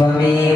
Swami